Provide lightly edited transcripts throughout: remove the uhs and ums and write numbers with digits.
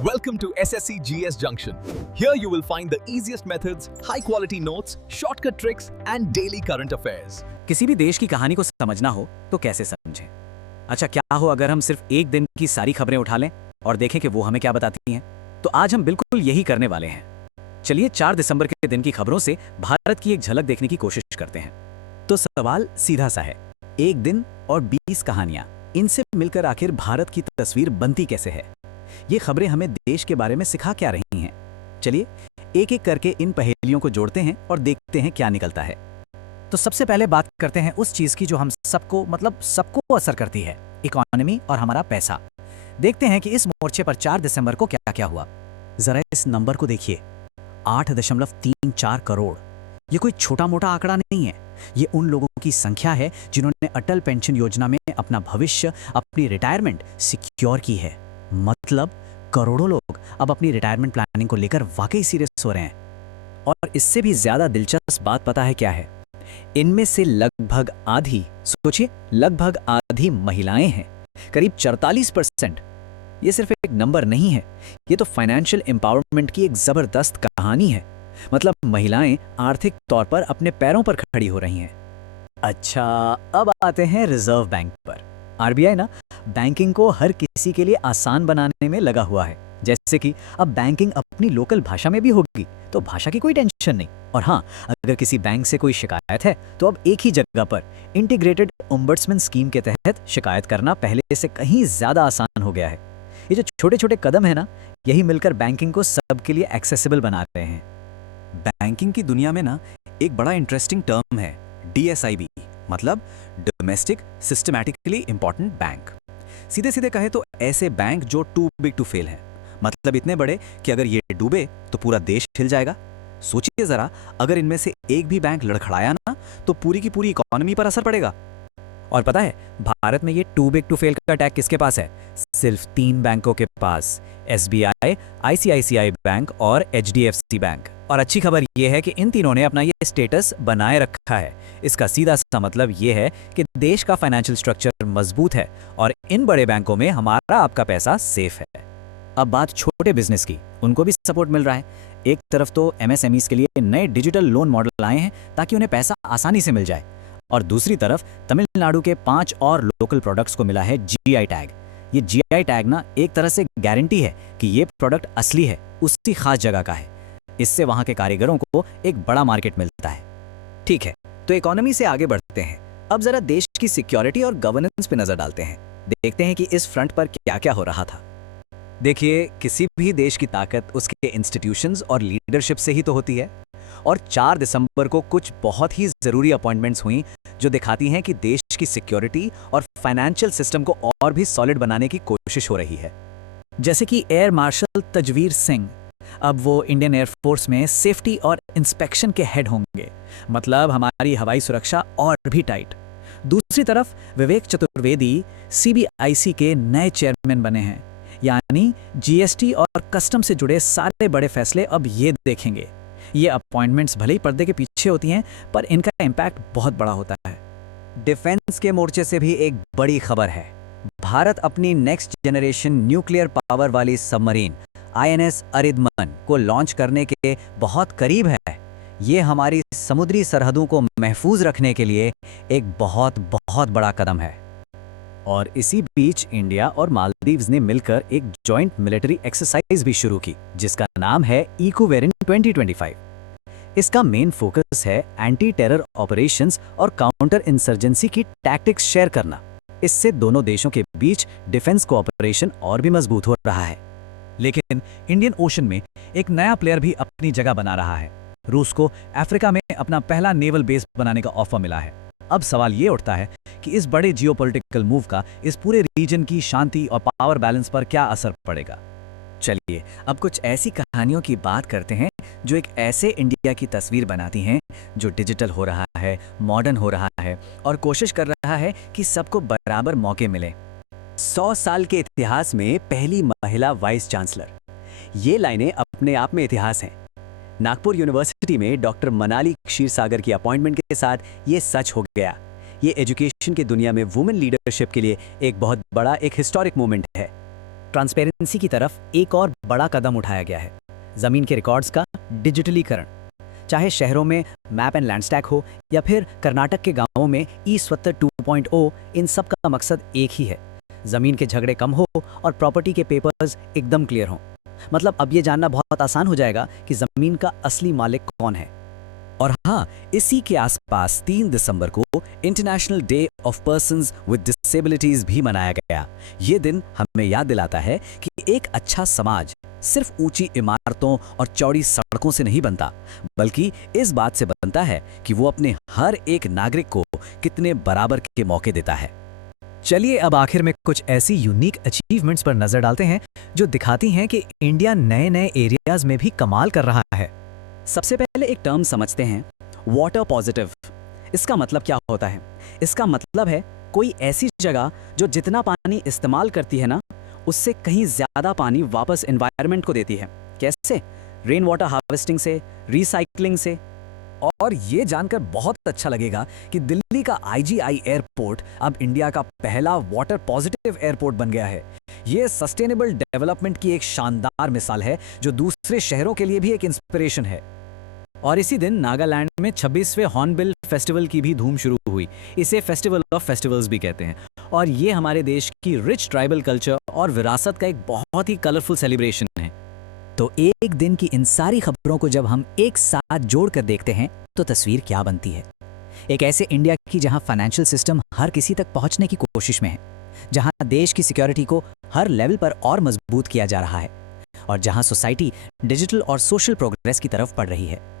Welcome to SSC GS Junction. Here you will find the easiest methods, high quality notes, shortcut tricks and daily current affairs. किसी भी देश की कहानी को समझना हो तो कैसे समझें? अच्छा, क्या हो अगर हम सिर्फ एक दिन की सारी खबरें उठा लें और देखें कि वो हमें क्या बताती हैं? तो आज हम बिल्कुल यही करने वाले हैं। चलिए 4 दिसंबर के दिन की खबरों से भारत की एक झलक देखने की कोशिश करते हैं। तो सवाल सीधा सा है, एक दिन और 20 कहानियां, इनसे मिलकर आखिर भारत की तस्वीर बनती कैसे है? ये खबरें हमें देश के बारे में सिखा क्या रही हैं? चलिए एक एक करके इन पहेलियों को जोड़ते हैं और देखते हैं क्या निकलता है। तो सबसे पहले बात करते हैं उस चीज की जो हम सबको असर करती है, इकोनॉमी और हमारा पैसा। देखते हैं कि इस मोर्चे पर 4 दिसंबर को क्या क्या हुआ। जरा इस नंबर को देखिए, 8.34 करोड़। ये कोई छोटा मोटा आंकड़ा नहीं है। ये उन लोगों की संख्या है जिन्होंने अटल पेंशन योजना में अपना भविष्य, अपनी रिटायरमेंट सिक्योर की है। मतलब करोड़ों लोग अब अपनी रिटायरमेंट प्लानिंग को लेकर वाकई सीरियस हो रहे हैं। और इससे भी ज्यादा दिलचस्प बात पता है क्या है? इनमें से लगभग आधी, सोचिए, लगभग आधी महिलाएं हैं, करीब 44%। ये सिर्फ एक नंबर नहीं है, ये तो फाइनेंशियल एम्पावरमेंट की एक जबरदस्त कहानी है। मतलब महिलाएं आर्थिक तौर पर अपने पैरों पर खड़ी हो रही हैं। अच्छा, अब आते हैं रिजर्व बैंक पर। आरबीआई ना बैंकिंग को हर किसी के लिए आसान बनाने में लगा हुआ है। जैसे कि अब बैंकिंग अपनी लोकल भाषा में भी होगी, तो भाषा की कोई टेंशन नहीं। और हाँ, अगर किसी बैंक से कोई शिकायत है तो अब एक ही जगह पर इंटीग्रेटेड ओम्बड्समैन स्कीम के तहत शिकायत करना पहले से कहीं ज्यादा आसान हो गया है। ये जो छोटे छोटे कदम है ना, यही मिलकर बैंकिंग को सबके लिए एक्सेसिबल बना रहे हैं। बैंकिंग की दुनिया में ना एक बड़ा इंटरेस्टिंग टर्म है DSIB, मतलब डोमेस्टिक सिस्टमैटिकली इंपॉर्टेंट बैंक। सीधे सीधे कहे तो ऐसे बैंक जो टू बिग टू फेल हैं, मतलब इतने बड़े कि अगर ये डूबे तो पूरा देश हिल जाएगा। सोचिए जरा, अगर इनमें से एक भी बैंक लड़खड़ाया ना तो पूरी की पूरी इकोनॉमी पर असर पड़ेगा। और पता है, भारत में ये टू बिग टू फेल का टैग किसके पास है? सिर्फ 3 बैंकों के पास, SBI, ICICI बैंक और HDFC बैंक। और अच्छी खबर ये है कि इन तीनों ने अपना ये स्टेटस बनाए रखा है। इसका सीधा सा मतलब ये है कि देश का फाइनेंशियल स्ट्रक्चर मजबूत है और इन बड़े बैंकों में हमारा आपका पैसा सेफ है। अब बात छोटे बिजनेस की, उनको भी सपोर्ट मिल रहा है। एक तरफ तो MSMEs के लिए नए डिजिटल लोन मॉडल आए हैं ताकि उन्हें पैसा आसानी से मिल जाए, और दूसरी तरफ तमिलनाडु के 5 और लोकल प्रोडक्ट्स को मिला है GI टैग। ये GI टैग ना एक तरह से गारंटी है कि ये प्रोडक्ट असली है, उसी खास जगह का है। इससे वहां के कारीगरों को एक बड़ा मार्केट मिलता है। ठीक है, तो इकोनॉमी से आगे बढ़ते हैं। अब जरा देश की सिक्योरिटी और गवर्नेंस पे नजर डालते हैं। देखते हैं कि इस फ्रंट पर क्या क्या हो रहा था। देखिए, किसी भी देश की ताकत उसके इंस्टीट्यूशंस और लीडरशिप से ही तो होती है। और 4 दिसंबर को कुछ बहुत ही जरूरी अपॉइंटमेंट्स हुई जो दिखाती हैं कि देश की सिक्योरिटी और फाइनेंशियल सिस्टम को और भी सॉलिड बनाने की कोशिश हो रही है। जैसे कि एयर मार्शल तजवीर सिंह, अब वो इंडियन एयरफोर्स में सेफ्टी और इंस्पेक्शन के हेड होंगे। मतलब हमारी हवाई सुरक्षा और भी टाइट। दूसरी तरफ विवेक चतुर्वेदी CBIC के नए चेयरमैन बने हैं, यानी GST और कस्टम से जुड़े सारे बड़े फैसले अब ये देखेंगे। ये अपॉइंटमेंट्स भले ही पर्दे के पीछे होती हैं, पर इनका इम्पैक्ट बहुत बड़ा होता है। डिफेंस के मोर्चे से भी एक बड़ी खबर है। भारत अपनी नेक्स्ट जनरेशन न्यूक्लियर पावर वाली सबमरीन INS अरिदमन को लॉन्च करने के बहुत करीब है। ये हमारी समुद्री सरहदों को महफूज रखने के लिए एक बहुत बहुत बड़ा कदम है। और इसी बीच इंडिया और मालदीव्स ने मिलकर एक जॉइंट मिलिट्री एक्सरसाइज भी शुरू की, जिसका नाम है इकोवेरिन 2025। इसका मेन फोकस है एंटी टेरर ऑपरेशंस और काउंटर इंसर्जेंसी की टैक्टिक्स शेयर करना। इससे दोनों देशों के बीच डिफेंस कोऑपरेशन और भी मजबूत हो रहा है। लेकिन इंडियन ओशन में एक नया प्लेयर भी अपनी जगह बना रहा है। रूस को अफ्रीका में अपना पहला नेवल बेस बनाने का ऑफर मिला है। अब सवाल ये उठता है कि इस बड़े जियोपॉलिटिकल मूव का इस पूरे रीजन की शांति और पावर बैलेंस पर क्या असर पड़ेगा। चलिए अब कुछ ऐसी कहानियों की बात करते हैं जो एक ऐसे इंडिया की तस्वीर बनाती हैं जो डिजिटल हो रहा है, मॉडर्न हो रहा है और कोशिश कर रहा है कि सबको बराबर मौके मिले। 100 साल के इतिहास में पहली महिला वाइस चांसलर, ये लाइनें अपने आप में इतिहास हैं। नागपुर यूनिवर्सिटी में डॉक्टर मनाली क्षीरसागर की अपॉइंटमेंट के साथ ये सच हो गया। ये एजुकेशन की दुनिया में वुमेन लीडरशिप के लिए एक बहुत बड़ा, एक हिस्टोरिक मोमेंट है। ट्रांसपेरेंसी की तरफ एक और बड़ा कदम उठाया गया है, जमीन के रिकॉर्ड्स का डिजिटलीकरण। चाहे शहरों में मैप एंड लैंडस्टैक हो या फिर कर्नाटक के गांवों में ई-स्वत्त 2.0, इन सब का मकसद एक ही है, जमीन के झगड़े कम हो और प्रॉपर्टी के पेपर्स एकदम क्लियर हों। मतलब अब ये जानना बहुत आसान हो जाएगा कि जमीन का असली मालिक कौन है। और हाँ, इसी के आसपास 3 दिसंबर को international day of persons with disabilities भी मनाया गया। ये दिन हमें याद दिलाता है कि एक अच्छा समाज सिर्फ ऊंची इमारतों और चौड़ी सड़कों से नहीं बनता, बल्कि इस बात से बनता है कि वो अपने हर एक नागरिक को कितने बराबर के मौके देता है। चलिए अब आखिर में कुछ ऐसी यूनिक अचीवमेंट्स पर नजर डालते हैं जो दिखाती हैं कि इंडिया नए नए एरियाज में भी कमाल कर रहा है। सबसे पहले एक टर्म समझते हैं, वाटर पॉजिटिव। इसका मतलब क्या होता है? इसका मतलब है कोई ऐसी जगह जो जितना पानी इस्तेमाल करती है ना, उससे कहीं ज्यादा पानी वापस एनवायरनमेंट को देती है। कैसे? रेन वाटर हार्वेस्टिंग से, रिसाइकलिंग से। और ये जानकर बहुत अच्छा लगेगा कि दिल्ली का IGI एयरपोर्ट अब इंडिया का पहला वाटर पॉजिटिव एयरपोर्ट बन गया है। ये सस्टेनेबल डेवलपमेंट की एक शानदार मिसाल है जो दूसरे शहरों के लिए भी एक इंस्पिरेशन है। और इसी दिन नागालैंड में 26वें हॉर्नबिल फेस्टिवल की भी धूम शुरू हुई। इसे फेस्टिवल ऑफ फेस्टिवल्स भी कहते हैं। और ये हमारे देश की रिच ट्राइबल कल्चर और विरासत का एक बहुत ही कलरफुल सेलिब्रेशन है। तो एक दिन की इन सारी खबरों को जब हम एक साथ जोड़कर देखते हैं तो तस्वीर क्या बनती है? एक ऐसे इंडिया की जहां फाइनेंशियल सिस्टम हर किसी तक पहुंचने की कोशिश में है, जहां देश की सिक्योरिटी को हर लेवल पर और मजबूत किया जा रहा है, और जहां सोसाइटी डिजिटल और सोशल प्रोग्रेस की तरफ बढ़ रही है।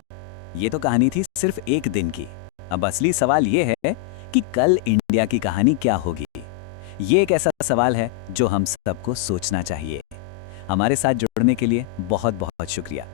ये तो कहानी थी सिर्फ एक दिन की। अब असली सवाल ये है कि कल इंडिया की कहानी क्या होगी। ये एक ऐसा सवाल है जो हम सबको सोचना चाहिए। हमारे साथ जुड़ने के लिए बहुत बहुत शुक्रिया।